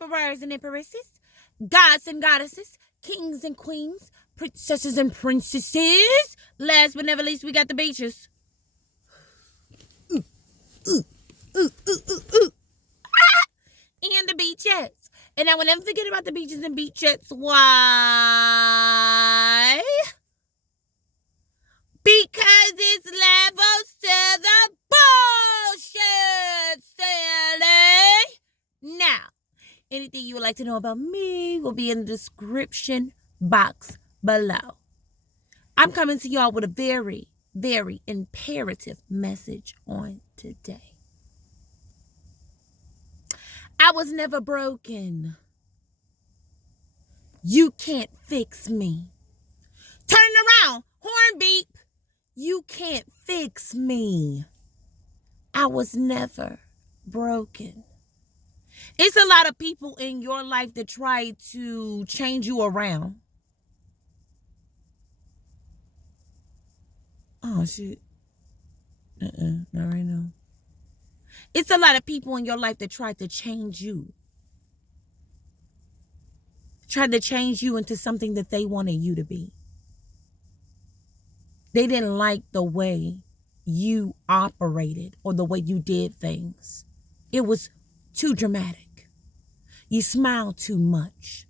emperors and empresses, gods and goddesses, kings and queens, princesses and princesses. Last but never least, we got the beaches. And the beaches. And I will never forget about the beaches and beaches. Why? Because it's levels to the bullshit, Sally. Now, anything you would like to know about me will be in the description box below. I'm coming to y'all with a very, very imperative message on today. I was never broken. You can't fix me. Turn around, horn beep. You can't fix me. I was never broken. It's a lot of people in your life that try to change you around. Oh, shit. Not right now. It's a lot of people in your life that tried to change you. Tried to change you into something that they wanted you to be. They didn't like the way you operated or the way you did things. It was too dramatic. You smiled too much.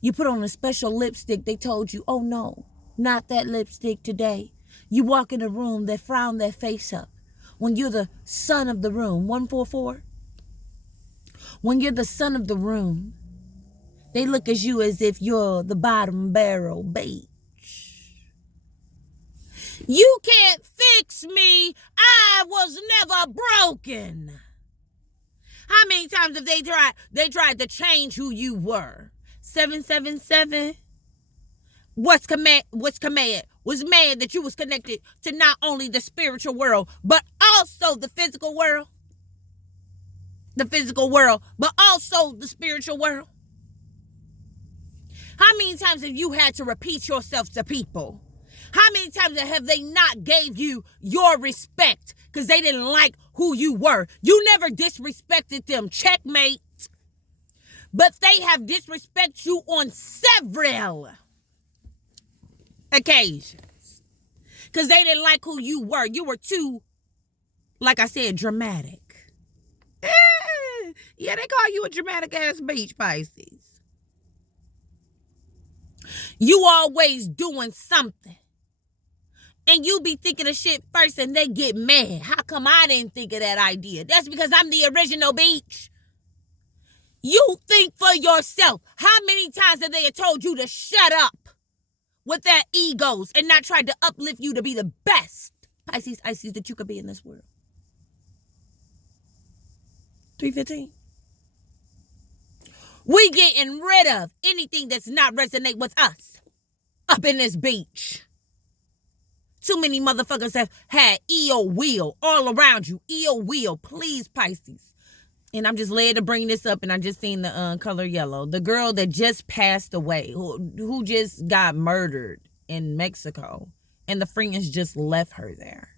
You put on a special lipstick. They told you, oh no, not that lipstick today. You walk in a room, they frown their face up. When you're the son of the room, 144. When you're the son of the room, they look at you as if you're the bottom barrel bitch. You can't fix me. I was never broken. How many times have they tried to change who you were? 777. Was mad that you was connected to not only the spiritual world, but also the physical world. The physical world, but also the spiritual world. How many times have you had to repeat yourself to people? How many times have they not gave you your respect because they didn't like who you were? You never disrespected them. Checkmate. But they have disrespected you on several occasions because they didn't like who you were. You were too, like I said, dramatic. Yeah, they call you a dramatic ass beach, Pisces. You always doing something. And you be thinking of shit first and they get mad. How come I didn't think of that idea? That's because I'm the original beach. You think for yourself. How many times have they told you to shut up with their egos and not tried to uplift you to be the best Pisces that you could be in this world? 315. We getting rid of anything that's not resonate with us up in this beach. Too many motherfuckers have had ill will all around you. Ill will. Please, Pisces. And I'm just led to bring this up, and I just seen the color yellow. The girl that just passed away, who just got murdered in Mexico, and the friends just left her there.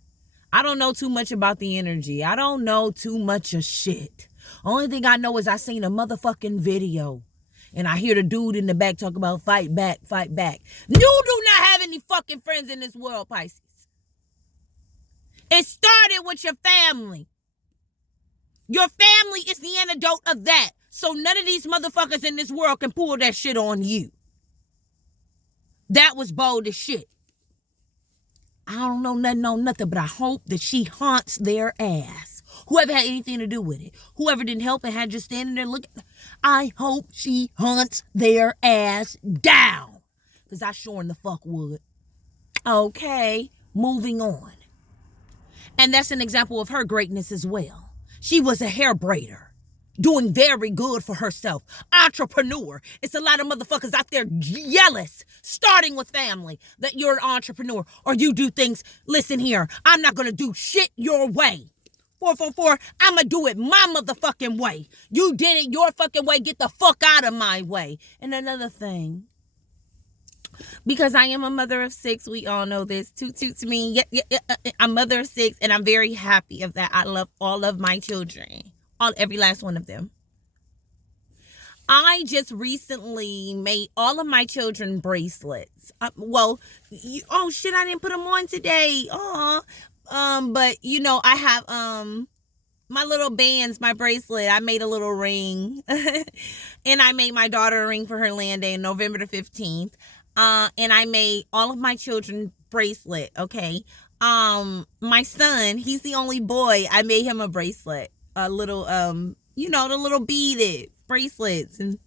I don't know too much about the energy. I don't know too much of shit. Only thing I know is I seen a motherfucking video. And I hear the dude in the back talk about fight back, fight back. You do not have any fucking friends in this world, Pisces. It started with your family. Your family is the antidote of that. So none of these motherfuckers in this world can pull that shit on you. That was bold as shit. I don't know nothing on nothing, but I hope that she haunts their ass. Whoever had anything to do with it. Whoever didn't help and had just standing there looking. I hope she hunts their ass down. Because I sure in the fuck would. Okay, moving on. And that's an example of her greatness as well. She was a hair braider. Doing very good for herself. Entrepreneur. It's a lot of motherfuckers out there jealous, starting with family, that you're an entrepreneur or you do things. Listen here, I'm not going to do shit your way. 444, I'm going to do it my motherfucking way. You did it your fucking way. Get the fuck out of my way. And another thing, because I am a mother of 6, we all know this. Toot toot to me. I'm a mother of 6, and I'm very happy of that. I love all of my children. Every last one of them. I just recently made all of my children bracelets. Oh shit, I didn't put them on today. But I have my little bands, my bracelet. I made a little ring, and I made my daughter a ring for her land day, November the 15th. And I made all of my children bracelet. Okay. My son, he's the only boy. I made him a bracelet, a little the little beaded bracelets. And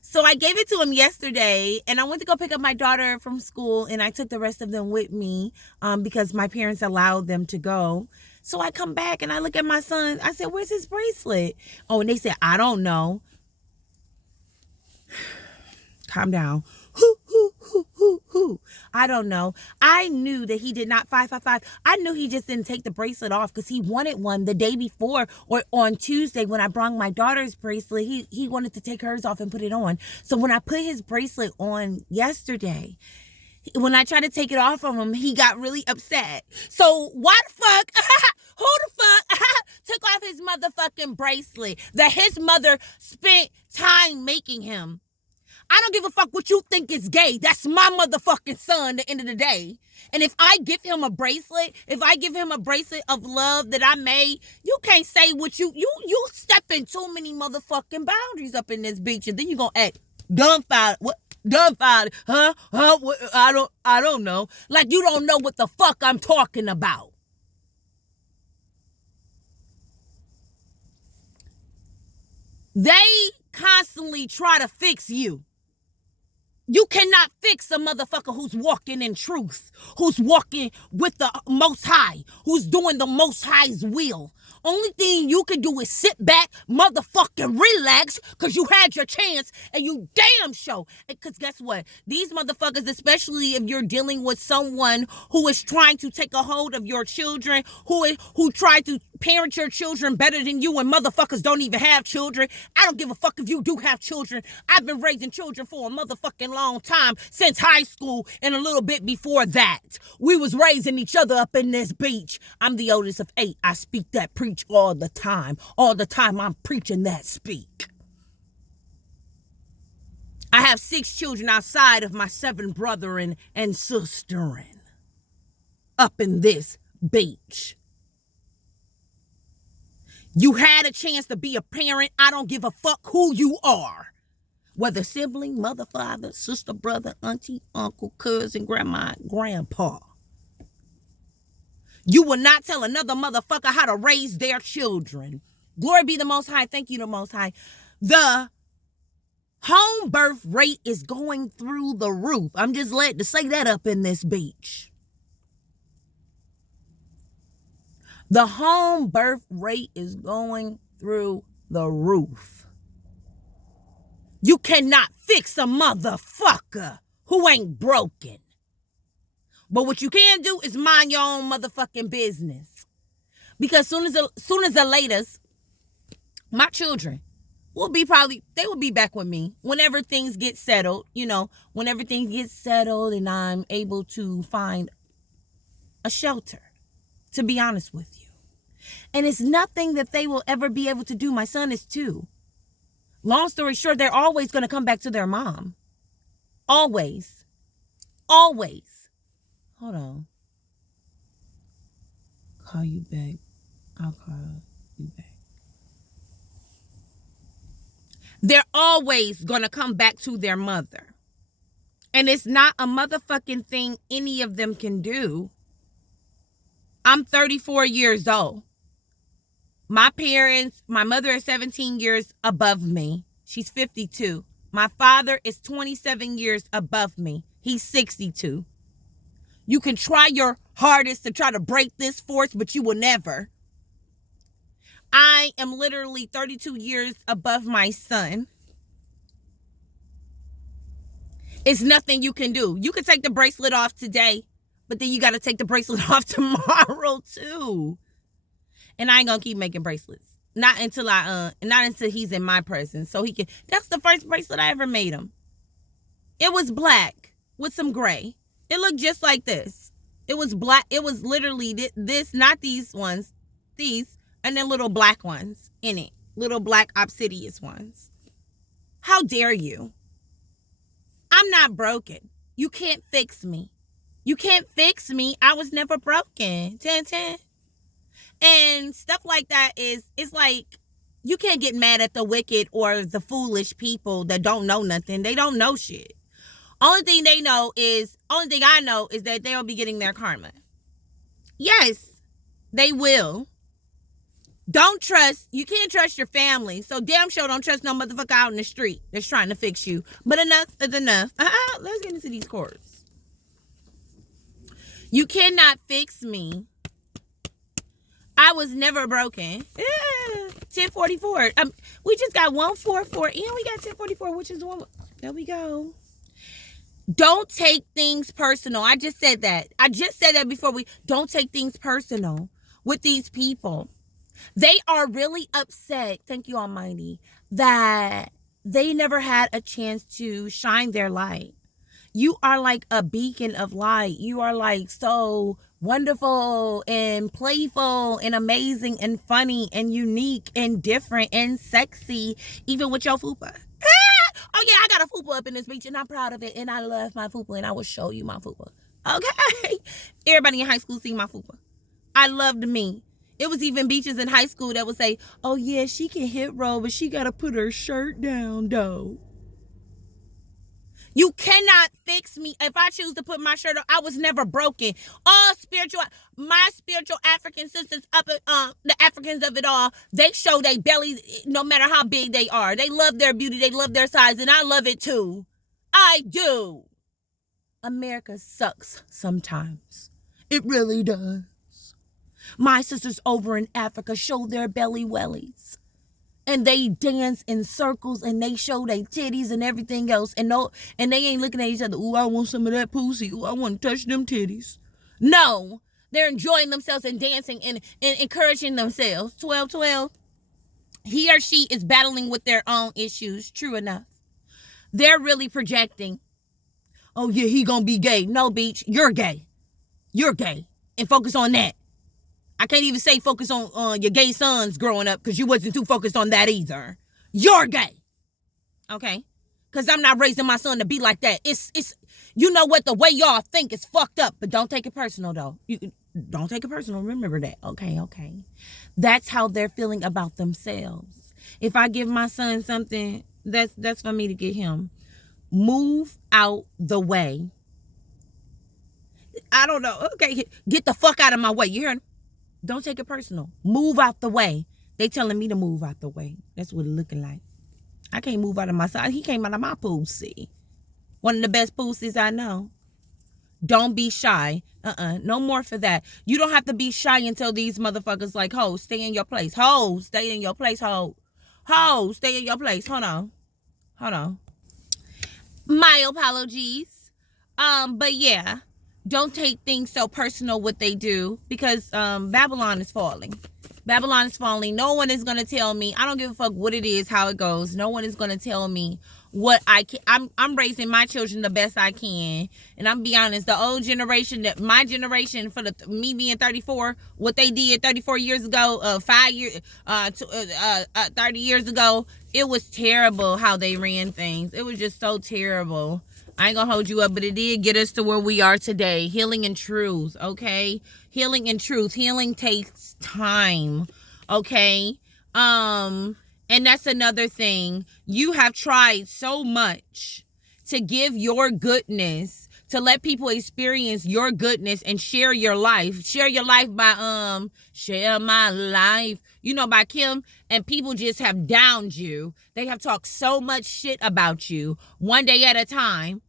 so I gave it to him yesterday, and I went to go pick up my daughter from school, and I took the rest of them with me because my parents allowed them to go. So I come back and I look at my son. I said, "Where's his bracelet?" Oh, and they said, "I don't know." Calm down. Who? I don't know. I knew that he did not 555. I knew he just didn't take the bracelet off because he wanted one the day before, or on Tuesday when I brought my daughter's bracelet. He wanted to take hers off and put it on. So when I put his bracelet on yesterday, when I tried to take it off of him, he got really upset. So why the fuck? Who the fuck took off his motherfucking bracelet that his mother spent time making him? I don't give a fuck what you think is gay. That's my motherfucking son at the end of the day. And if I give him a bracelet, of love that I made, you can't say what you stepping too many motherfucking boundaries up in this bitch, and then you gonna act dumbfounded. What? Dumbfounded? Huh? What? I don't know. Like you don't know what the fuck I'm talking about. They constantly try to fix you. You cannot fix a motherfucker who's walking in truth, who's walking with the Most High, who's doing the Most High's will. Only thing you can do is sit back, motherfucking relax, because you had your chance and you damn sure. Because guess what? These motherfuckers, especially if you're dealing with someone who is trying to take a hold of your children, who tried to parent your children better than you, and motherfuckers don't even have children. I don't give a fuck if you do have children. I've been raising children for a motherfucking long time, since high school and a little bit before that. We was raising each other up in this beach. I'm the oldest of 8. I speak that preach all the time. All the time I'm preaching that speak. I have 6 children outside of my 7 brethren and sisterin up in this beach. You had a chance to be a parent. I don't give a fuck who you are. Whether sibling, mother, father, sister, brother, auntie, uncle, cousin, grandma, grandpa. You will not tell another motherfucker how to raise their children. Glory be the Most High. Thank you, the Most High. The home birth rate is going through the roof. I'm just led to say that up in this beach. The home birth rate is going through the roof. You cannot fix a motherfucker who ain't broken. But what you can do is mind your own motherfucking business. Because soon as the latest, my children they will be back with me whenever things get settled, when everything gets settled and I'm able to find a shelter, to be honest with you. And it's nothing that they will ever be able to do. My son is 2. Long story short, they're always going to come back to their mom. Always. Always. Hold on. Call you back. I'll call you back. They're always going to come back to their mother. And it's not a motherfucking thing any of them can do. I'm 34 years old. My mother is 17 years above me. She's 52. My father is 27 years above me. He's 62. You can try your hardest to try to break this force, but you will never. I am literally 32 years above my son. It's nothing you can do. You can take the bracelet off today, but then you got to take the bracelet off tomorrow too. And I ain't gonna keep making bracelets. Not until he's in my presence. So he can. That's the first bracelet I ever made him. It was black with some gray. It looked just like this. It was black. It was literally this, not these ones. These, and then little black ones in it. Little black obsidian ones. How dare you? I'm not broken. You can't fix me. You can't fix me. I was never broken. 10-10. And stuff like that it's like, you can't get mad at the wicked or the foolish people that don't know nothing. They don't know shit. Only thing I know is that they'll be getting their karma. Yes, they will. You can't trust your family. So damn sure don't trust no motherfucker out in the street that's trying to fix you. But enough is enough. Let's get into these courts. You cannot fix me. I was never broken. 1044. We just got 144 and we got 1044, which is the one. There we go. Don't take things personal. I just said that before. Don't take things personal with these people. They are really upset, thank you Almighty, that they never had a chance to shine their light. You are like a beacon of light. You are like so wonderful and playful and amazing and funny and unique and different and sexy, even with your fupa. Oh yeah, I got a fupa up in this beach and I'm proud of it and I love my fupa and I will show you my fupa. Okay? Everybody in high school see my fupa. I loved me. It was even beaches in high school that would say, oh yeah, she can hit roll, but she got to put her shirt down though. You cannot fix me. If I choose to put my shirt on, I was never broken. My spiritual African sisters, the Africans of it all, they show their bellies no matter how big they are. They love their beauty. They love their size, and I love it too. I do. America sucks sometimes. It really does. My sisters over in Africa show their belly wellies. And they dance in circles and they show their titties and everything else. And they ain't looking at each other. Ooh, I want some of that pussy. Ooh, I want to touch them titties. No. They're enjoying themselves and dancing and encouraging themselves. 12-12. He or she is battling with their own issues. True enough. They're really projecting. Oh, yeah, he gonna be gay. No, bitch. You're gay. You're gay. And focus on that. I can't even say focus on your gay sons growing up because you wasn't too focused on that either. You're gay. Okay? Because I'm not raising my son to be like that. It's you know what? The way y'all think is fucked up. But don't take it personal, though. Don't take it personal. Remember that. Okay. That's how they're feeling about themselves. If I give my son something, that's for me to get him. Move out the way. I don't know. Okay, get the fuck out of my way. You hear me? Don't take it personal. Move out the way. They telling me to move out the way. That's what it looking like. I can't move out of my side. He came out of my pussy. One of the best pussies I know. Don't be shy. No more for that. You don't have to be shy until these motherfuckers like, ho, stay in your place. Ho, stay in your place, ho. Ho, stay in your place. Hold on. My apologies. But yeah. Don't take things so personal what they do because Babylon is falling. Babylon is falling. No one is going to tell me. I don't give a fuck what it is, how it goes. No one is going to tell me what I can. I'm raising my children the best I can. And I'm be honest, the old generation, my generation, for me being 34, what they did 34 years ago, 30 years ago, it was terrible how they ran things. It was just so terrible. I ain't gonna hold you up, but it did get us to where we are today. Healing and truth, okay? Healing and truth. Healing takes time, okay? And that's another thing. You have tried so much to give your goodness, to let people experience your goodness and share your life. Share your life by, Share My Life, by Kim. And people just have downed you. They have talked so much shit about you one day at a time.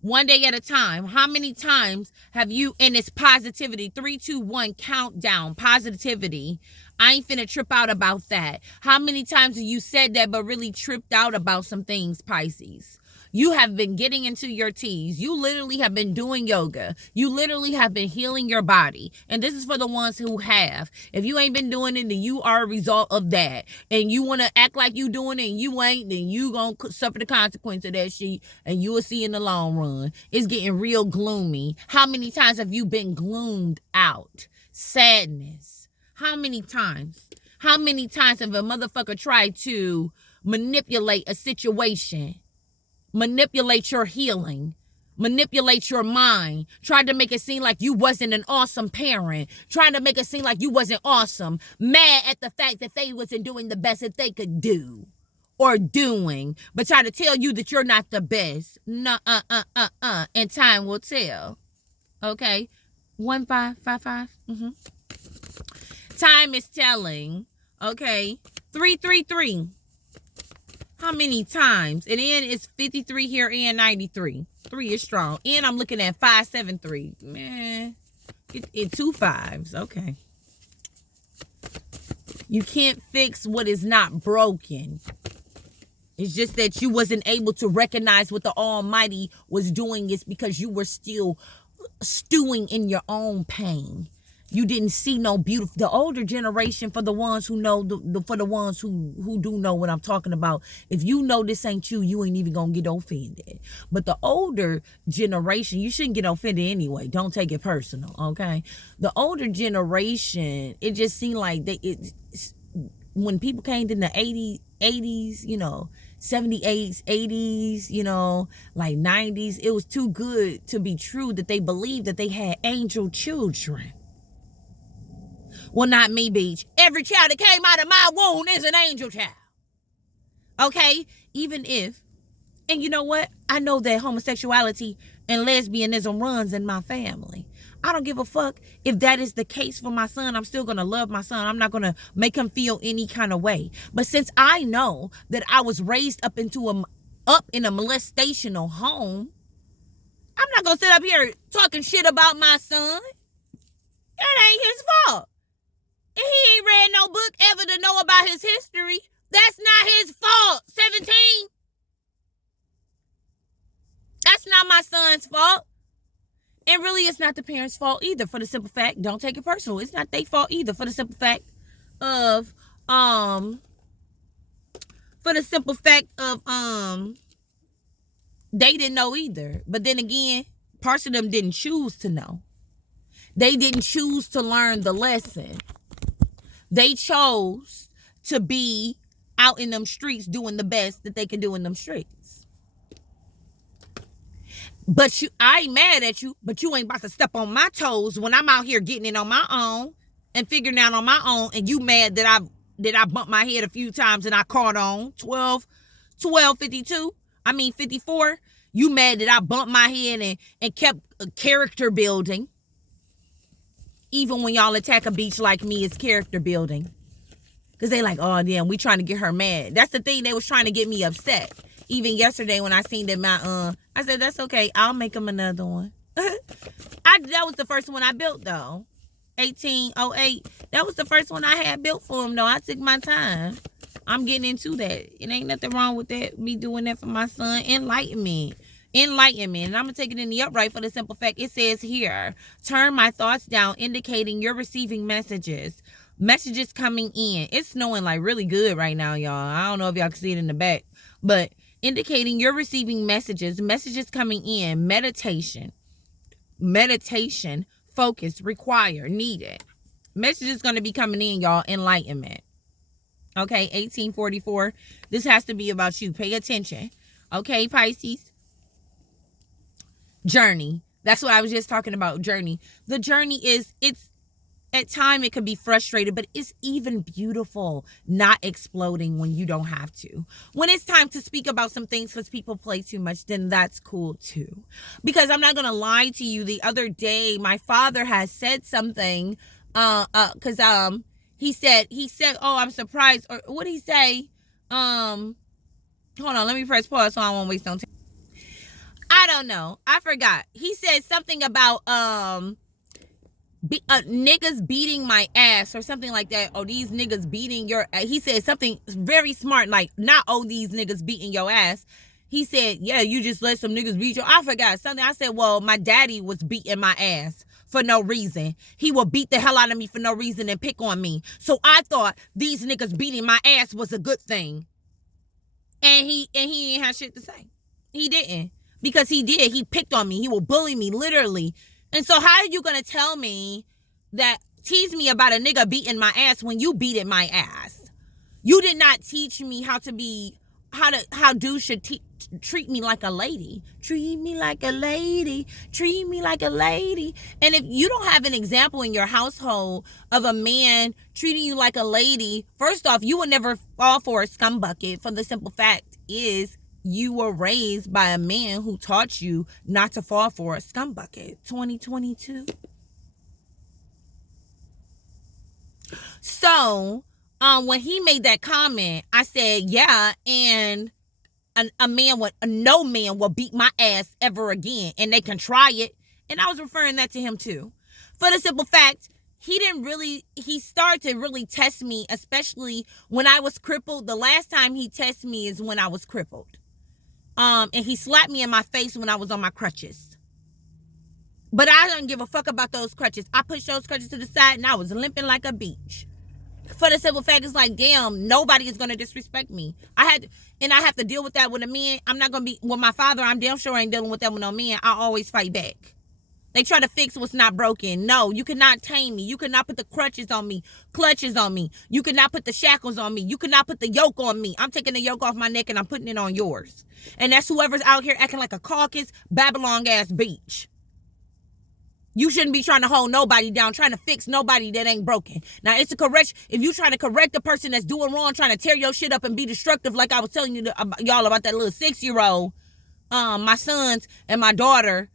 One day at a time. How many times have you, in this positivity, 3, 2, 1 countdown, positivity? I ain't finna trip out about that. How many times have you said that but really tripped out about some things, Pisces? You have been getting into your teas. You literally have been doing yoga. You literally have been healing your body. And this is for the ones who have. If you ain't been doing it, then you are a result of that. And you want to act like you doing it and you ain't, then you going to suffer the consequence of that shit. And you will see in the long run. It's getting real gloomy. How many times have you been gloomed out? Sadness. How many times? How many times have a motherfucker tried to manipulate a situation, manipulate your healing, manipulate your mind, tried to make it seem like you wasn't an awesome parent, trying to make it seem like you wasn't awesome, mad at the fact that they wasn't doing the best that they could do or doing, but try to tell you that you're not the best. And time will tell. Okay? 1555. Time is telling. Okay? 333. How many times? And then it's 53 here and 93. 3 is strong. And I'm looking at 573. Man, it 2 5s. Okay. You can't fix what is not broken. It's just that you wasn't able to recognize what the Almighty was doing. It's because you were still stewing in your own pain. You didn't see no beautiful. The older generation, for the ones who know, for the ones who do know what I'm talking about, if you know this ain't you, you ain't even gonna get offended. But the older generation, you shouldn't get offended anyway. Don't take it personal, okay? The older generation, it just seemed like when people came in the 80s, you know, 78s, 80s, you know, like 90s, it was too good to be true that they believed that they had angel children. Well, not me, Beach. Every child that came out of my womb is an angel child. Okay? Even if, and you know what? I know that homosexuality and lesbianism runs in my family. I don't give a fuck if that is the case for my son. I'm still going to love my son. I'm not going to make him feel any kind of way. But since I know that I was raised up in a molestational home, I'm not going to sit up here talking shit about my son. That ain't his fault. And he ain't read no book ever to know about his history. That's not his fault. 17. That's not my son's fault. And really, it's not the parents' fault either, for the simple fact, don't take it personal. It's not their fault either, for the simple fact of, they didn't know either. But then again, parts of them didn't choose to know. They didn't choose to learn the lesson. They chose to be out in them streets doing the best that they can do in them streets. But I ain't mad at you, but you ain't about to step on my toes when I'm out here getting it on my own and figuring out on my own, and you mad that I bumped my head a few times and I caught on. 54. You mad that I bumped my head and kept character building. Even when y'all attack a beach like me, it's character building. Because they like, oh, damn, we trying to get her mad. That's the thing. They was trying to get me upset. Even yesterday when I seen that I said, that's okay. I'll make them another one. That was the first one I built, though. 1808. That was the first one I had built for him, though. I took my time. I'm getting into that. It ain't nothing wrong with that. Me doing that for my son. Enlightenment. And I'm going to take it in the upright for the simple fact it says here, turn my thoughts down, indicating you're receiving messages coming in. It's snowing like really good right now, y'all. I don't know if y'all can see it in the back, but indicating you're receiving messages coming in. Meditation, focus, require, needed. Messages going to be coming in, y'all. Enlightenment. Okay, 1844. This has to be about you. Pay attention. Okay, Pisces. Journey. That's what I was just talking about. Journey. The journey it's at time it could be frustrated, but it's even beautiful not exploding when you don't have to. When it's time to speak about some things because people play too much, then that's cool too. Because I'm not gonna lie to you, the other day my father has said something because he said, oh, I'm surprised, or what did he say? Hold on, let me press pause so I won't waste no time. I don't know. I forgot. He said something about niggas beating my ass or something like that. Oh, these niggas beating your... He said something very smart, like, not, oh, these niggas beating your ass. He said, yeah, you just let some niggas beat you. I forgot something. I said, well, my daddy was beating my ass for no reason. He would beat the hell out of me for no reason and pick on me. So I thought these niggas beating my ass was a good thing. And he ain't had shit to say. He didn't. Because he did. He picked on me. He will bully me, literally. And so how are you going to tell me that, tease me about a nigga beating my ass when you beated my ass? You did not teach me how dudes should treat me like a lady. Treat me like a lady. Treat me like a lady. And if you don't have an example in your household of a man treating you like a lady, first off, you will never fall for a scumbucket, for the simple fact is you were raised by a man who taught you not to fall for a scumbucket. 2022. So, when he made that comment, I said, yeah, and no man will beat my ass ever again, and they can try it. And I was referring that to him too. For the simple fact, he started to really test me, especially when I was crippled. The last time he tested me is when I was crippled. And he slapped me in my face when I was on my crutches. But I don't give a fuck about those crutches. I pushed those crutches to the side and I was limping like a beach. For the simple fact, it's like, damn, nobody is going to disrespect me. I have to deal with that with a man. I'm not going to be, with my father, I'm damn sure ain't dealing with that with no man. I always fight back. They try to fix what's not broken. No, you cannot tame me. You cannot put the clutches on me. You cannot put the shackles on me. You cannot put the yoke on me. I'm taking the yoke off my neck and I'm putting it on yours. And that's whoever's out here acting like a caucus, Babylon-ass beach. You shouldn't be trying to hold nobody down, trying to fix nobody that ain't broken. Now, it's a correction. If you trying to correct the person that's doing wrong, trying to tear your shit up and be destructive, like I was telling y'all about that little 6-year-old, my son and my daughter's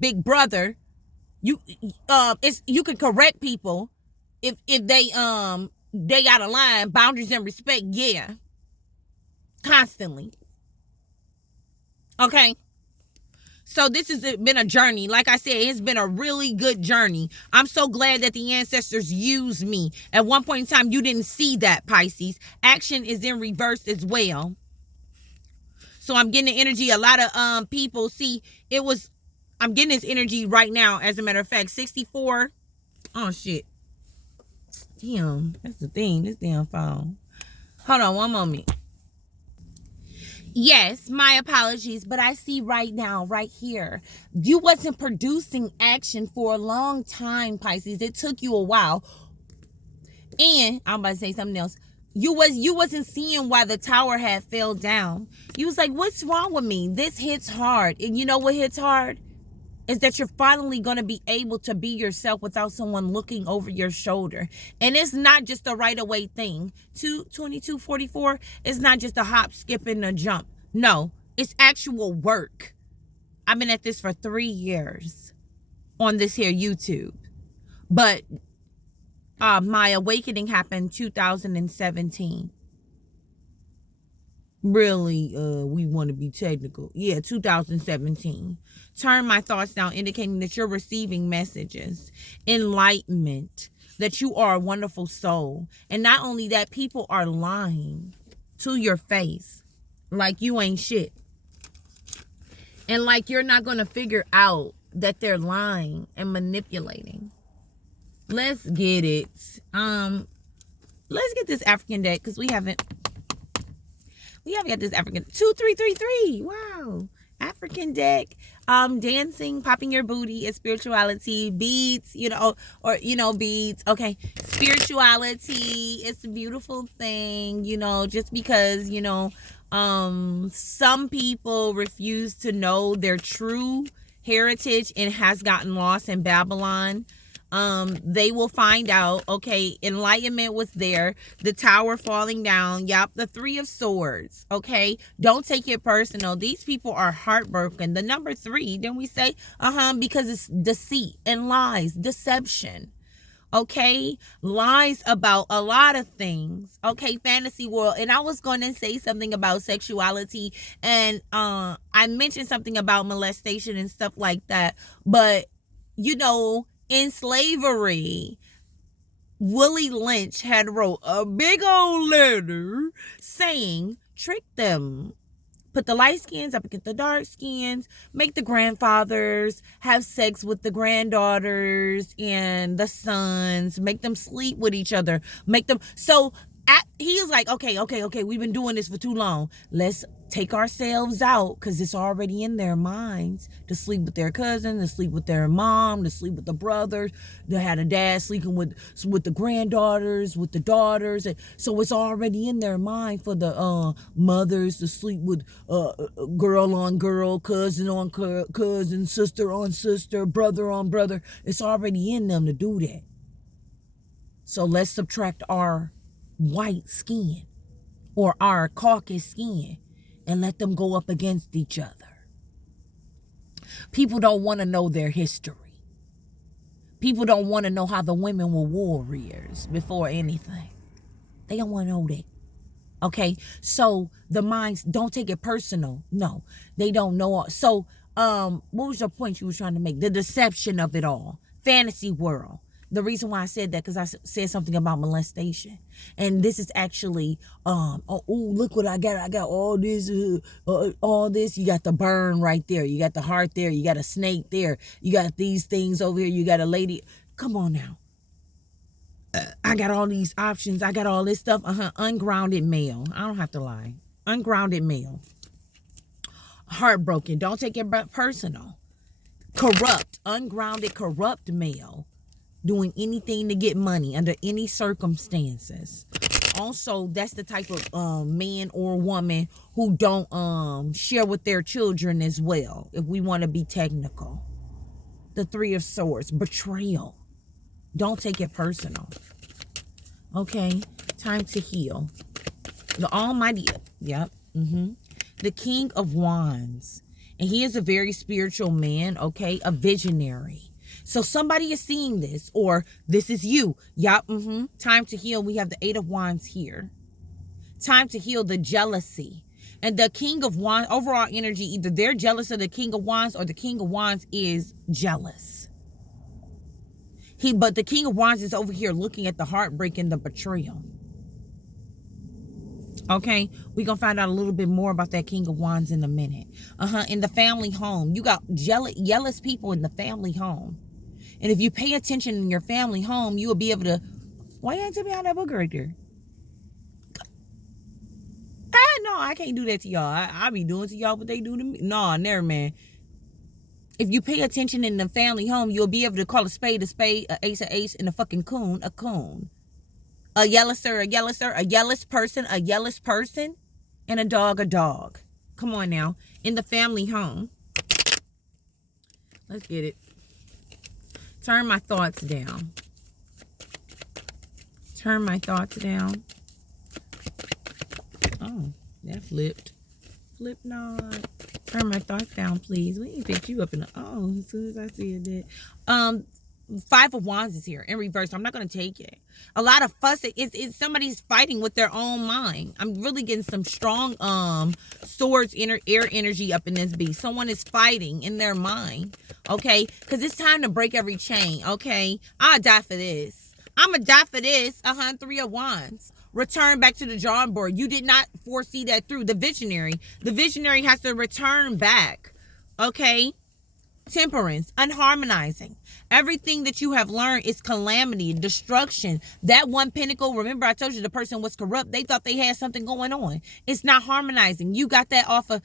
big brother, you can correct people if they out of line, boundaries and respect, yeah. Constantly. Okay. So this has been a journey. Like I said, it's been a really good journey. I'm so glad that the ancestors used me. At one point in time, you didn't see that, Pisces. Action is in reverse as well. So I'm getting the energy. A lot of people see I'm getting this energy right now. As a matter of fact, 64. Oh shit. Damn, that's the thing. This damn phone. Hold on one moment. Yes, my apologies, but I see right now, right here, you wasn't producing action for a long time, Pisces. It took you a while. And I'm about to say something else. You wasn't seeing why the tower had fell down. You was like, what's wrong with me? This hits hard. And you know what hits hard? Is that you're finally going to be able to be yourself without someone looking over your shoulder. And it's not just a right away thing. 2244 is not just a hop, skip, and a jump. No, it's actual work. I've been at this for 3 years on this here YouTube. But my awakening happened 2017. Really, we want to be technical. Yeah, 2017. Turn my thoughts down, indicating that you're receiving messages, enlightenment, that you are a wonderful soul. And not only that, people are lying to your face like you ain't shit. And like you're not going to figure out that they're lying and manipulating. Let's get it. Let's get this African deck because we haven't got this African 2333. Wow. African deck. Dancing, popping your booty is spirituality. Beads, beads. Okay. Spirituality, it's a beautiful thing, just because, some people refuse to know their true heritage and has gotten lost in Babylon. They will find out, okay, enlightenment was there, the tower falling down, yep, the 3 of Swords, okay, don't take it personal. These people are heartbroken. The number 3, didn't we say, because it's deceit and lies, deception, okay, lies about a lot of things, okay, fantasy world. And I was going to say something about sexuality, and I mentioned something about molestation and stuff like that, but, in slavery, Willie Lynch had wrote a big old letter saying, trick them. Put the light skins up against the dark skins, make the grandfathers have sex with the granddaughters and the sons, make them sleep with each other, make them. So he was like, okay, we've been doing this for too long. Let's take ourselves out, because it's already in their minds to sleep with their cousin, to sleep with their mom, to sleep with the brothers, to have a dad sleeping with the granddaughters, with the daughters. And so it's already in their mind for the mothers to sleep with girl on girl, cousin on cousin, sister on sister, brother on brother. It's already in them to do that. So let's subtract our white skin or our caucus skin and let them go up against each other. People don't want to know their history. People don't want to know how the women were warriors before anything. They don't want to know that. Okay, so the minds, don't take it personal. No, they don't know. So what was your point you were trying to make? The deception of it all. Fantasy world. The reason why I said that, because I said something about molestation. And this is actually, look what I got. I got all this. You got the burn right there. You got the heart there. You got a snake there. You got these things over here. You got a lady. Come on now. I got all these options. I got all this stuff. Ungrounded male. I don't have to lie. Ungrounded male. Heartbroken. Don't take it personal. Corrupt. Ungrounded, corrupt male. Doing anything to get money under any circumstances. Also, that's the type of man or woman who don't share with their children as well, if we want to be technical. The Three of Swords. Betrayal. Don't take it personal. Okay. Time to heal. The Almighty. Yep. The King of Wands. And he is a very spiritual man. Okay. A visionary. So somebody is seeing this, or this is you. Yup. Time to heal. We have the Eight of Wands here. Time to heal the jealousy. And the King of Wands, overall energy, either they're jealous of the King of Wands or the King of Wands is jealous. But the King of Wands is over here looking at the heartbreak and the betrayal. Okay, we're going to find out a little bit more about that King of Wands in a minute. In the family home, you got jealous people in the family home. And if you pay attention in your family home, you will be able to... Why you ain't tell me how that book right there? No, I can't do that to y'all. I be doing to y'all what they do to me. No, never, man. If you pay attention in the family home, you'll be able to call a spade, an ace, and a fucking coon, a coon. A yeller, a yellow person, and a dog. Come on now. In the family home. Let's get it. Turn my thoughts down. Oh, that flipped. Flip not. Turn my thoughts down, please. We ain't picked you up in the... Oh, as soon as I see that. Five of Wands is here in reverse. I'm not going to take it. A lot of fuss. It's somebody's fighting with their own mind. I'm really getting some strong swords, air energy up in this beast. Someone is fighting in their mind. Okay, because it's time to break every chain. Okay, I'll die for this. I'ma die for this. Three of Wands. Return back to the drawing board. You did not foresee that through. The visionary has to return back. Okay. Temperance, unharmonizing. Everything that you have learned is calamity, destruction. That one pentacle, remember I told you the person was corrupt. They thought they had something going on. It's not harmonizing. You got that off of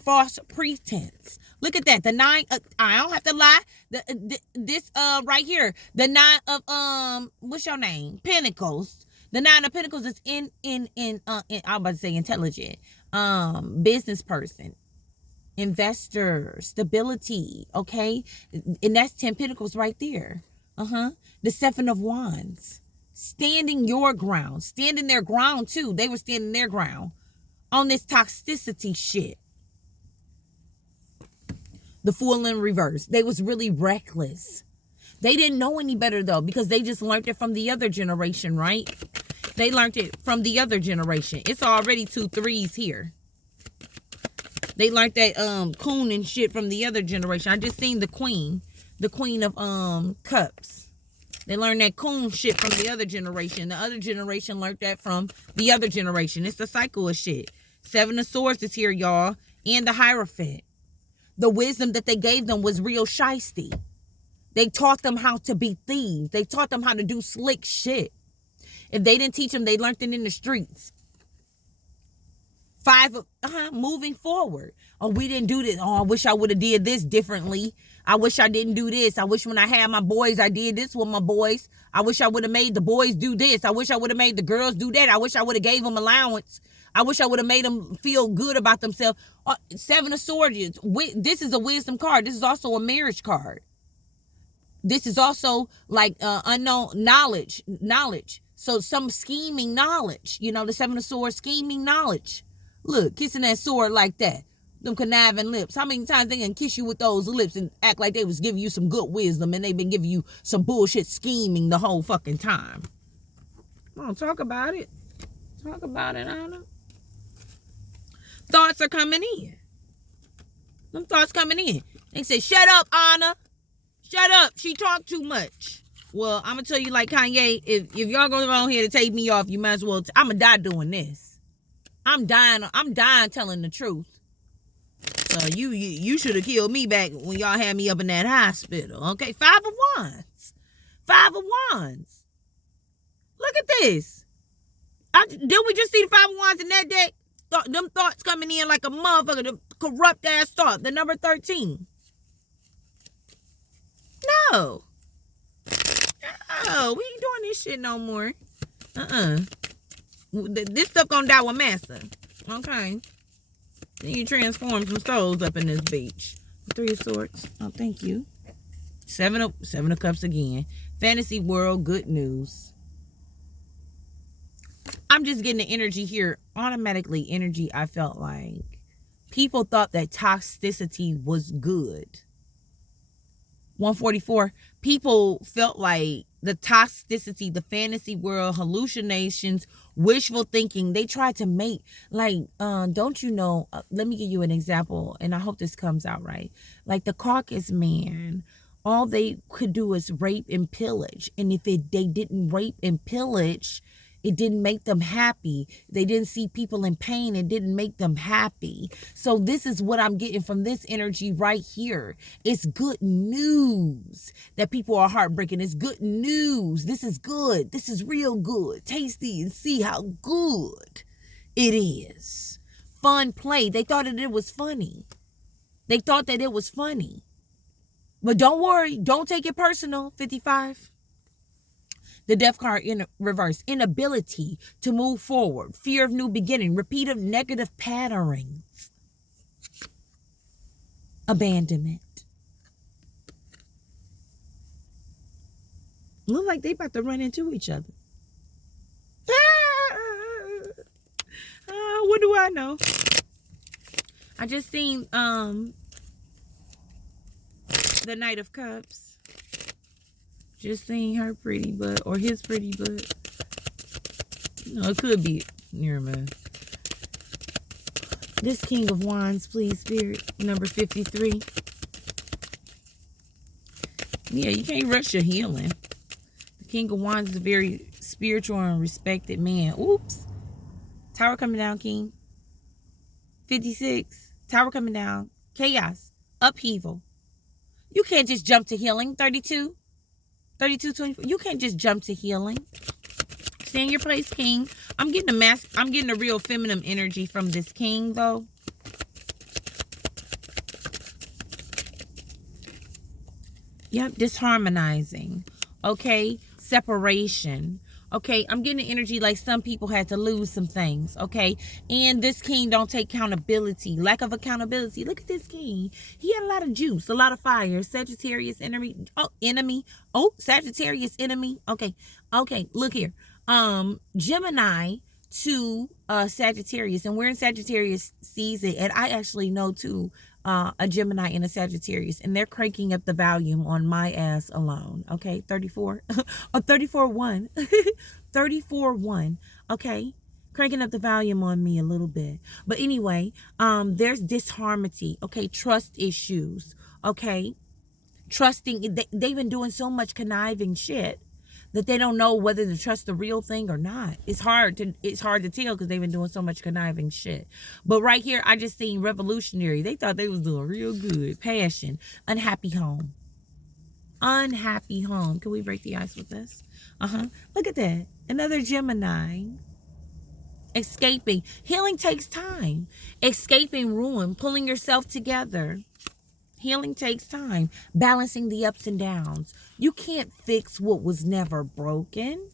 false pretense. Look at that. The nine, I don't have to lie. This right here, the nine of what's your name? Pentacles. The nine of Pentacles is in I'm about to say intelligent, business person. Investor, stability, okay? And that's 10 Pentacles right there. The Seven of Wands. Standing your ground. Standing their ground too. They were standing their ground on this toxicity shit. The Fool in reverse. They was really reckless. They didn't know any better though, because they just learned it from the other generation, right? They learned it from the other generation. It's already 2 3s here. They learned that coon and shit from the other generation. I just seen the queen of cups. They learned that coon shit from the other generation. The other generation learned that from the other generation. It's the cycle of shit. Seven of Swords is here, y'all. And the Hierophant. The wisdom that they gave them was real shiesty. They taught them how to be thieves. They taught them how to do slick shit. If they didn't teach them, they learned it in the streets. 5, moving forward. Oh, we didn't do this. Oh, I wish I would have did this differently. I wish I didn't do this. I wish when I had my boys, I did this with my boys. I wish I would have made the boys do this. I wish I would have made the girls do that. I wish I would have gave them allowance. I wish I would have made them feel good about themselves. 7 of Swords. This is a wisdom card. This is also a marriage card. This is also like unknown knowledge. So some scheming knowledge. You know, the 7 of Swords, scheming knowledge. Look, kissing that sword like that. Them conniving lips. How many times they can kiss you with those lips and act like they was giving you some good wisdom and they've been giving you some bullshit scheming the whole fucking time? Come on, talk about it. Talk about it, Anna. Thoughts are coming in. Them thoughts coming in. They say, shut up, Anna. Shut up. She talked too much. Well, I'm going to tell you like Kanye, if y'all going on here to take me off, you might as well. I'm going to die doing this. I'm dying telling the truth. So you should have killed me back when y'all had me up in that hospital. Okay, 5 of Wands. 5 of Wands. Look at this. Didn't we just see the 5 of Wands in that deck? Them thoughts coming in like a motherfucker. The corrupt ass thought. The number 13. No. Oh, we ain't doing this shit no more. This stuff gonna die with massa. Okay. Then you transform some souls up in this beach. 3 of Swords. Oh, thank you. 7 of Cups again. Fantasy world, good news. I'm just getting the energy here. Automatically energy, I felt like people thought that toxicity was good. 144. People felt like the toxicity, the fantasy world, hallucinations, wishful thinking, they tried to make like don't you know, let me give you an example and I hope this comes out right. Like the Caucasus man, all they could do is rape and pillage, and if they didn't rape and pillage, it didn't make them happy. They didn't see people in pain. It didn't make them happy. So this is what I'm getting from this energy right here. It's good news that people are heartbreaking. It's good news. This is good. This is real good. Tasty, and see how good it is. Fun play. They thought that it was funny. They thought that it was funny. But don't worry. Don't take it personal. 55. The Death card in reverse. Inability to move forward. Fear of new beginning. Repeat of negative patterns. Abandonment. Look like they about to run into each other. What do I know? I just seen the Knight of Cups. Just seeing her pretty butt or his pretty butt. No, it could be. Never mind. This King of Wands, please, Spirit. Number 53. Yeah, you can't rush your healing. The King of Wands is a very spiritual and respected man. Oops. Tower coming down, King. 56. Tower coming down. Chaos. Upheaval. You can't just jump to healing. 32. 32, 24. You can't just jump to healing. Stay in your place, King. I'm getting a real feminine energy from this King, though. Yep, disharmonizing. Okay, separation. Okay, I'm getting energy like some people had to lose some things. Okay, and this King don't take accountability. Lack of accountability. Look at this King. He had a lot of juice, a lot of fire. Sagittarius enemy. Oh, enemy. Oh, Sagittarius enemy. Okay, okay. Look here. Gemini to Sagittarius, and we're in Sagittarius season, and I actually know too a Gemini and a Sagittarius, and they're cranking up the volume on my ass alone. Okay, 34 or 34-1 34-1. Okay, cranking up the volume on me a little bit. But anyway, there's disharmony. Okay, trust issues. Okay, trusting. They've been doing so much conniving shit that they don't know whether to trust the real thing or not. It's hard to tell because they've been doing so much conniving shit. But right here, I just seen revolutionary. They thought they was doing real good. Passion. Unhappy home. Unhappy home. Can we break the ice with this? Look at that. Another Gemini. Escaping. Healing takes time. Escaping ruin. Pulling yourself together. Healing takes time. Balancing the ups and downs. You can't fix what was never broken.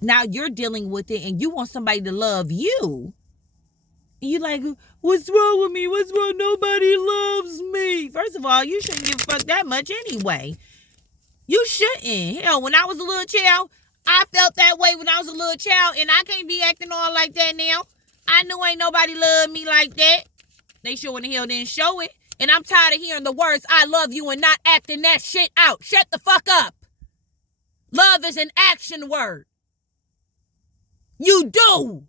Now you're dealing with it and you want somebody to love you. And you're like, what's wrong with me? What's wrong? Nobody loves me. First of all, you shouldn't give a fuck that much anyway. You shouldn't. Hell, when I was a little child, I felt that way when I was a little child, and I can't be acting all like that now. I knew ain't nobody loved me like that. They sure in the hell didn't show it. And I'm tired of hearing the words, I love you, and not acting that shit out. Shut the fuck up. Love is an action word. You do.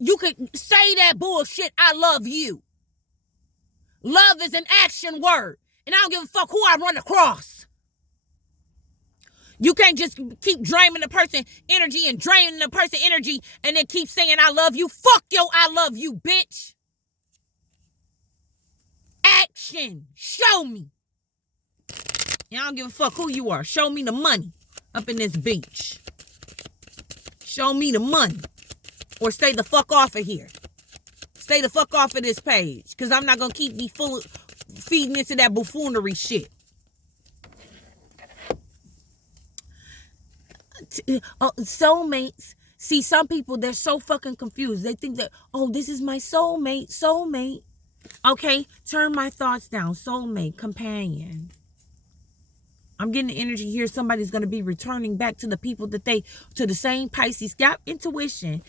You could say that bullshit, I love you. Love is an action word. And I don't give a fuck who I run across. You can't just keep draining the person energy and draining the person energy and then keep saying I love you. Fuck yo, I love you, bitch. Action. Show me. And I don't give a fuck who you are. Show me the money up in this beach. Show me the money. Or stay the fuck off of here. Stay the fuck off of this page. Because I'm not going to keep feeding into that buffoonery shit. Soulmates. See, some people, they're so fucking confused. They think that, oh, this is my soulmate. Okay, turn my thoughts down. Soulmate, companion. I'm getting the energy here. Somebody's going to be returning back to the people that to the same Pisces. Got intuition.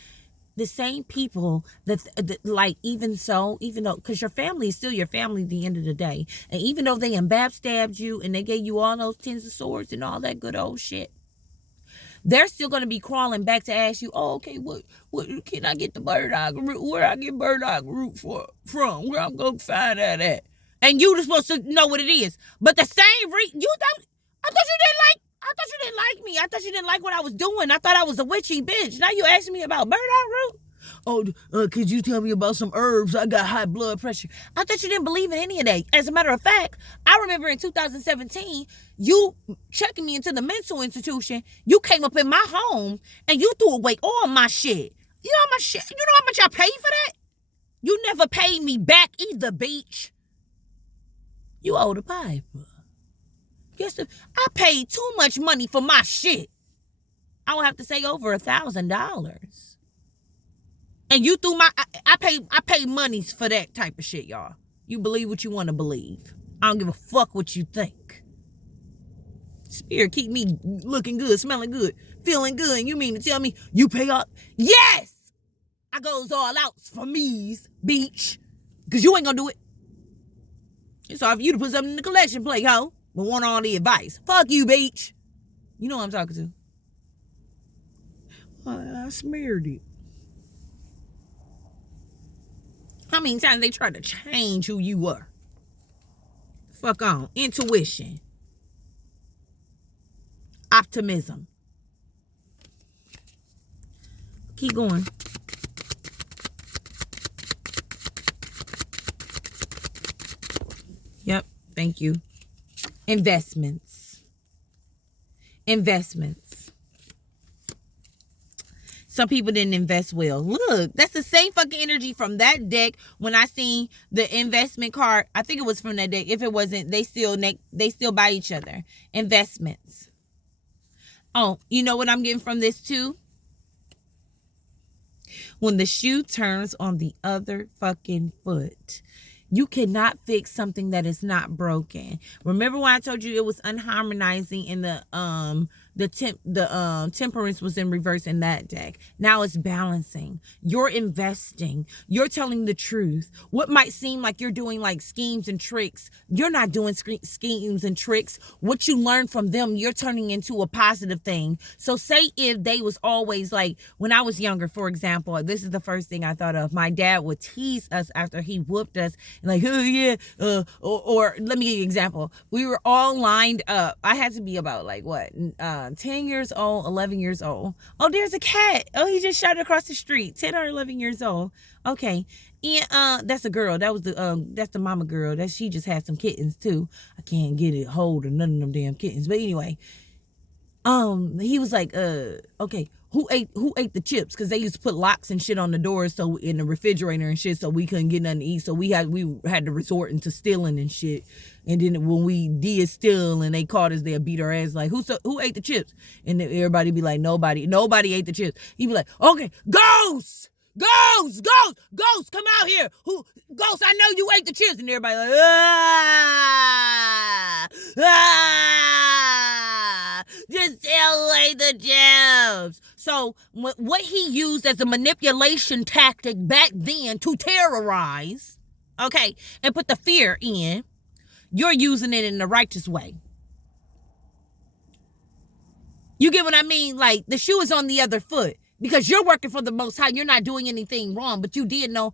The same people that like, even though, because your family is still your family at the end of the day. And even though they backstabbed you and they gave you all those 10 of swords and all that good old shit, they're still going to be crawling back to ask you, oh, okay, what can I get the burdock root? Where I get burdock root from? Where I'm going to find that at? And you supposed to know what it is. But the same reason, I thought you didn't like me. I thought you didn't like what I was doing. I thought I was a witchy bitch. Now you asking me about burdock root? Oh, could you tell me about some herbs? I got high blood pressure. I thought you didn't believe in any of that. As a matter of fact, I remember in 2017, you checking me into the mental institution. You came up in my home and you threw away all my shit. You know how much I paid for that? You never paid me back either, bitch. You owe the piper. Yes, I paid too much money for my shit. I would have to say over $1,000. And you threw I pay monies for that type of shit, y'all. You believe what you want to believe. I don't give a fuck what you think. Spirit keep me looking good, smelling good, feeling good. And you mean to tell me you pay up? Yes! I goes all out for me's, bitch. Because you ain't gonna do it. It's hard for you to put something in the collection plate, ho. But want all the advice. Fuck you, bitch. You know who I'm talking to. I smeared it. How many times they try to change who you were? Fuck on. Intuition. Optimism. Keep going. Yep. Thank you. Investments. Some people didn't invest well. Look, that's the same fucking energy from that deck when I seen the investment card. I think it was from that deck. If it wasn't, they still buy each other. Investments. Oh, you know what I'm getting from this too? When the shoe turns on the other fucking foot. You cannot fix something that is not broken. Remember when I told you it was unharmonizing in the temperance was in reverse in that deck. Now it's balancing. You're investing. You're telling the truth. What might seem like you're doing like schemes and tricks, you're not doing schemes and tricks. What you learn from them, you're turning into a positive thing. So say if they was always like, when I was younger, for example, this is the first thing I thought of. My dad would tease us after he whooped us. Like, oh yeah, or let me give you an example. We were all lined up. I had to be about like what, 10 years old, 11 years old. Oh, there's a cat. Oh, he just shot it across the street. 10 or 11 years old. Okay, and that's a girl. That was that's the mama girl. That she just had some kittens too. I can't get a hold of none of them damn kittens. But anyway, He was like, okay, who ate the chips? Because they used to put locks and shit on the doors, so in the refrigerator and shit, so we couldn't get nothing to eat. So we had to resort into stealing and shit. And then when we did steal and they caught us, they'd beat our ass like, who ate the chips? And then everybody be like, nobody ate the chips. He'd be like, okay, ghosts, come out here. Ghost, I know you ate the chips. And everybody like, just tell away the chips. So what he used as a manipulation tactic back then to terrorize, okay, and put the fear in, you're using it in the righteous way. You get what I mean? Like, the shoe is on the other foot. Because you're working for the Most High. You're not doing anything wrong. But you know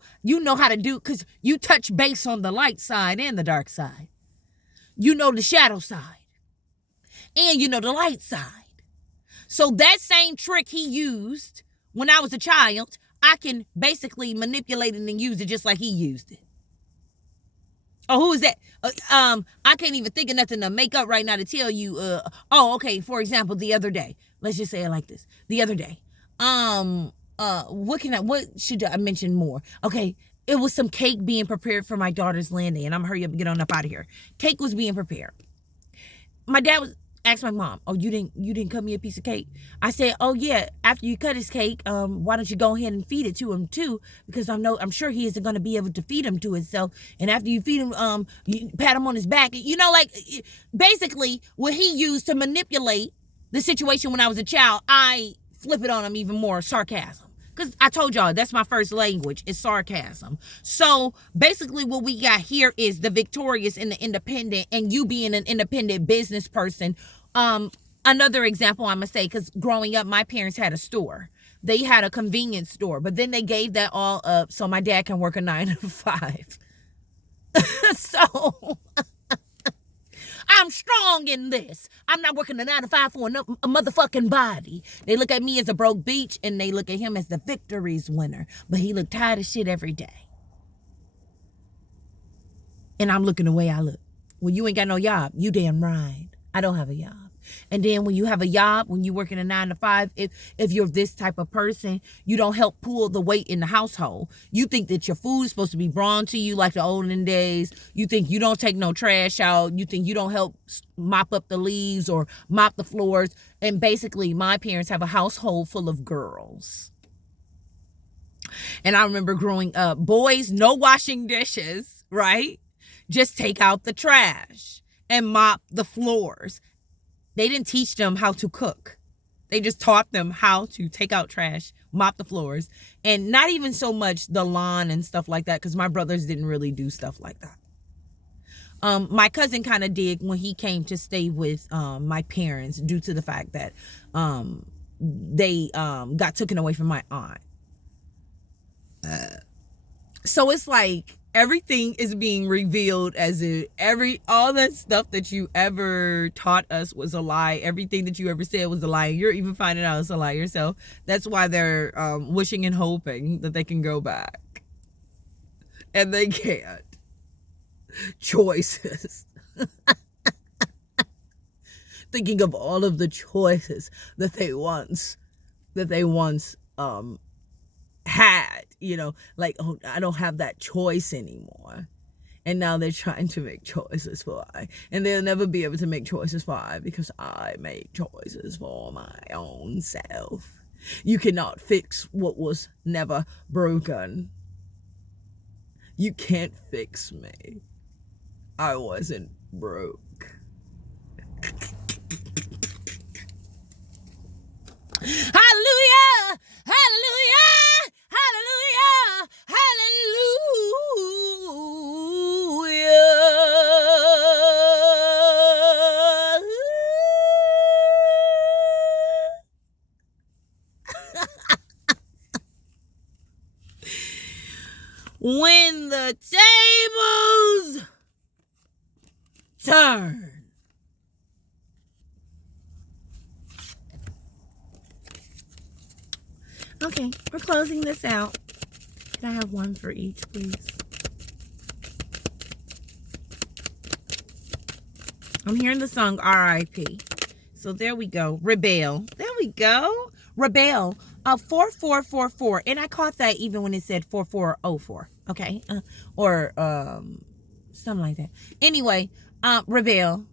how to do, because you touch base on the light side and the dark side. You know the shadow side. And you know the light side. So that same trick he used when I was a child, I can basically manipulate it and use it just like he used it. Oh, who is that? I can't even think of nothing to make up right now to tell you. Okay, for example, the other day. Let's just say it like this. The other day. What should I mention more? Okay, it was some cake being prepared for my daughter's landing, and I'm hurry up and get on up out of here. Cake was being prepared. My dad asked my mom, "Oh, you didn't cut me a piece of cake?" I said, "Oh yeah, after you cut his cake, why don't you go ahead and feed it to him too? Because I'm sure he isn't going to be able to feed him to himself. And after you feed him, you pat him on his back. You know, like basically what he used to manipulate the situation when I was a child. I flip it on him even more, sarcasm. Because I told y'all, that's my first language, is sarcasm. So basically what we got here is the victorious and the independent, and you being an independent business person. Another example I'm going to say, because growing up, my parents had a store. They had a convenience store, but then they gave that all up so my dad can work a 9 to 5. So I'm strong in this. I'm not working a 9 to 5 for a motherfucking body. They look at me as a broke bitch, and they look at him as the victories winner. But he look tired of shit every day. And I'm looking the way I look. Well, you ain't got no job. You damn right. I don't have a job. And then when you have a job, when you work in a 9 to 5, if you're this type of person, you don't help pull the weight in the household. You think that your food is supposed to be brought to you like the olden days. You think you don't take no trash out. You think you don't help mop up the leaves or mop the floors. And basically, my parents have a household full of girls. And I remember growing up, boys, no washing dishes, right? Just take out the trash and mop the floors. They didn't teach them how to cook. They just taught them how to take out trash, mop the floors, and not even so much the lawn and stuff like that, because my brothers didn't really do stuff like that. My cousin kind of did when he came to stay with my parents, due to the fact that they got taken away from my aunt. So it's like everything is being revealed as if all that stuff that you ever taught us was a lie. Everything that you ever said was a lie. You're even finding out it's a lie yourself. That's why they're wishing and hoping that they can go back. And they can't. Choices. Thinking of all of the choices that they once had, you know, like, oh, I don't have that choice anymore. And now they're trying to make choices for I. And they'll never be able to make choices for I, because I make choices for my own self. You cannot fix what was never broken. You can't fix me. I wasn't broke. Hallelujah! Hallelujah! Hallelujah! Hallelujah! When the tables turn. Okay, we're closing this out. Can I have one for each, please? I'm hearing the song R.I.P. So there we go. Rebel. There we go. Rebel. 4444. And I caught that even when it said 4404. Okay. Or something like that. Anyway, rebel.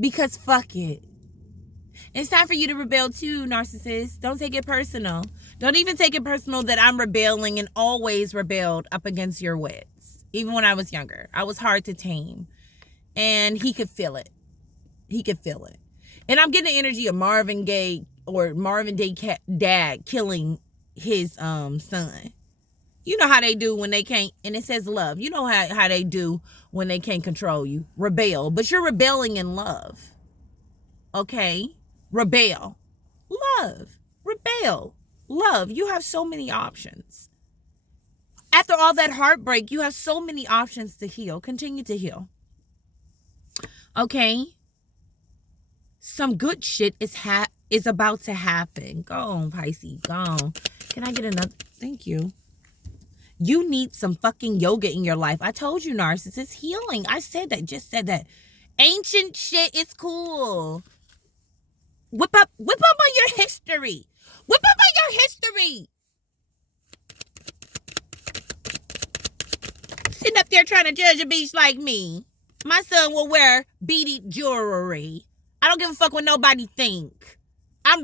Because fuck it. It's time for you to rebel too, narcissist. Don't take it personal. Don't even take it personal that I'm rebelling and always rebelled up against your wits. Even when I was younger. I was hard to tame. And he could feel it. He could feel it. And I'm getting the energy of Marvin Gaye or Marvin Gaye dad killing his son. You know how they do when they can't, and it says love. You know how they do when they can't control you. Rebel. But you're rebelling in love. Okay? Rebel. Love. Rebel. Love. You have so many options. After all that heartbreak, you have so many options to heal. Continue to heal. Okay? Some good shit is about to happen. Go on, Pisces. Go on. Can I get another? Thank you. You need some fucking yoga in your life. I told you, narcissist. Healing. I said that. Just said that. Ancient shit is cool. Whip up on your history. Whip up on your history. Sitting up there trying to judge a bitch like me. My son will wear beaded jewelry. I don't give a fuck what nobody think. I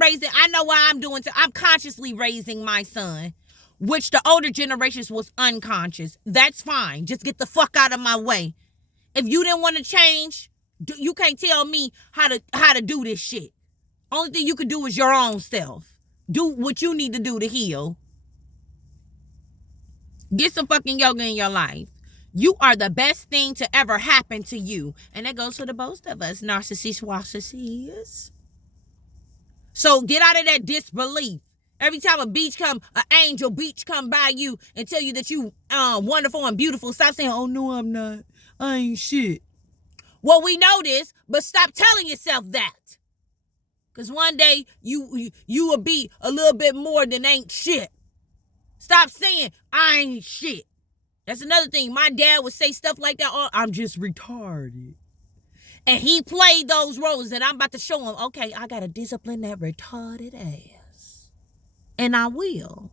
know why I'm consciously raising my son, which the older generations was unconscious. That's fine. Just get the fuck out of my way. If you didn't want to change, you can't tell me how to do this shit. Only thing you can do is your own self. Do what you need to do to heal. Get some fucking yoga in your life. You are the best thing to ever happen to you. And that goes for the both of us, narcissists. So get out of that disbelief. Every time an angel beach come by you and tell you that you wonderful and beautiful, stop saying, oh no, I'm not. I ain't shit. Well, we know this, but stop telling yourself that. Because one day you will be a little bit more than ain't shit. Stop saying, I ain't shit. That's another thing. My dad would say stuff like that. Oh, I'm just retarded. And he played those roles, and I'm about to show him, okay, I got to discipline that retarded ass. And I will.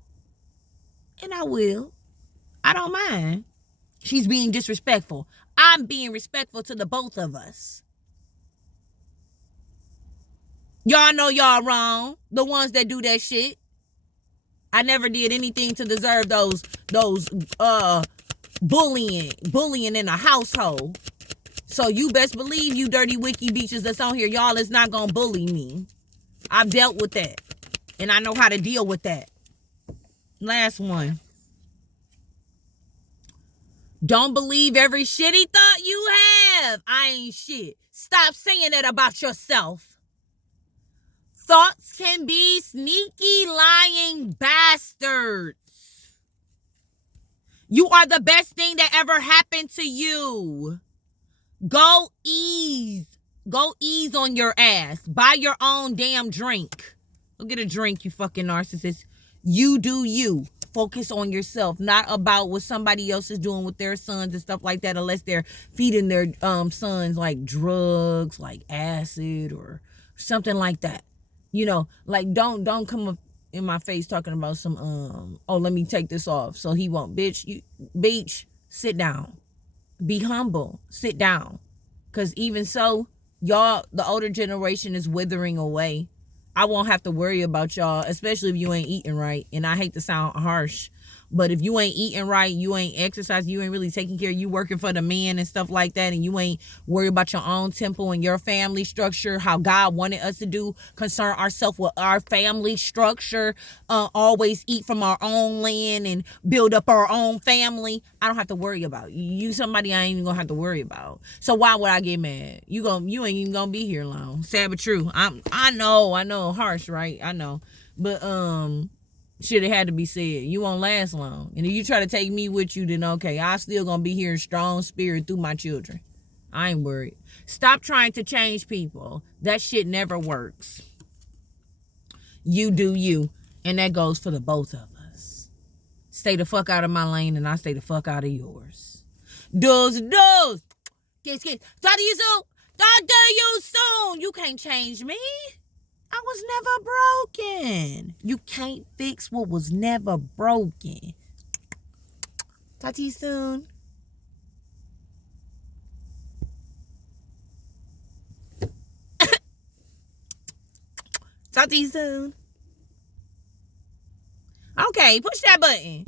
I don't mind. She's being disrespectful. I'm being respectful to the both of us. Y'all know y'all wrong. The ones that do that shit. I never did anything to deserve those bullying in a household. So you best believe you dirty wiki bitches that's on here, y'all is not gonna bully me. I've dealt with that. And I know how to deal with that. Last one. Don't believe every shitty thought you have. I ain't shit. Stop saying that about yourself. Thoughts can be sneaky, lying bastards. You are the best thing that ever happened to you. Go ease. Go ease on your ass. Buy your own damn drink. Go get a drink, you fucking narcissist. You do you. Focus on yourself, not about what somebody else is doing with their sons and stuff like that, unless they're feeding their sons like drugs, like acid or something like that. You know, like don't come up in my face talking about some let me take this off so he won't. Bitch, sit down. Be humble. Sit down. Cause even so, y'all, the older generation is withering away. I won't have to worry about y'all, especially if you ain't eating right. And I hate to sound harsh, but if you ain't eating right, you ain't exercising, you ain't really taking care, you working for the man and stuff like that, and you ain't worried about your own temple and your family structure, how God wanted us to do, concern ourselves with our family structure, always eat from our own land and build up our own family. I don't have to worry about you. Somebody I ain't even gonna have to worry about. So why would I get mad? You ain't even gonna be here long. Sad but true. I know, harsh, right? I know, but should have had to be said. You won't last long. And if you try to take me with you, then okay, I still gonna be here in strong spirit through my children. I ain't worried. Stop trying to change people. That shit never works. You do you. And that goes for the both of us. Stay the fuck out of my lane and I stay the fuck out of yours. Does. Talk to you soon. You can't change me. I was never broken. You can't fix what was never broken. Talk to you soon. Talk to you soon. Okay, push that button.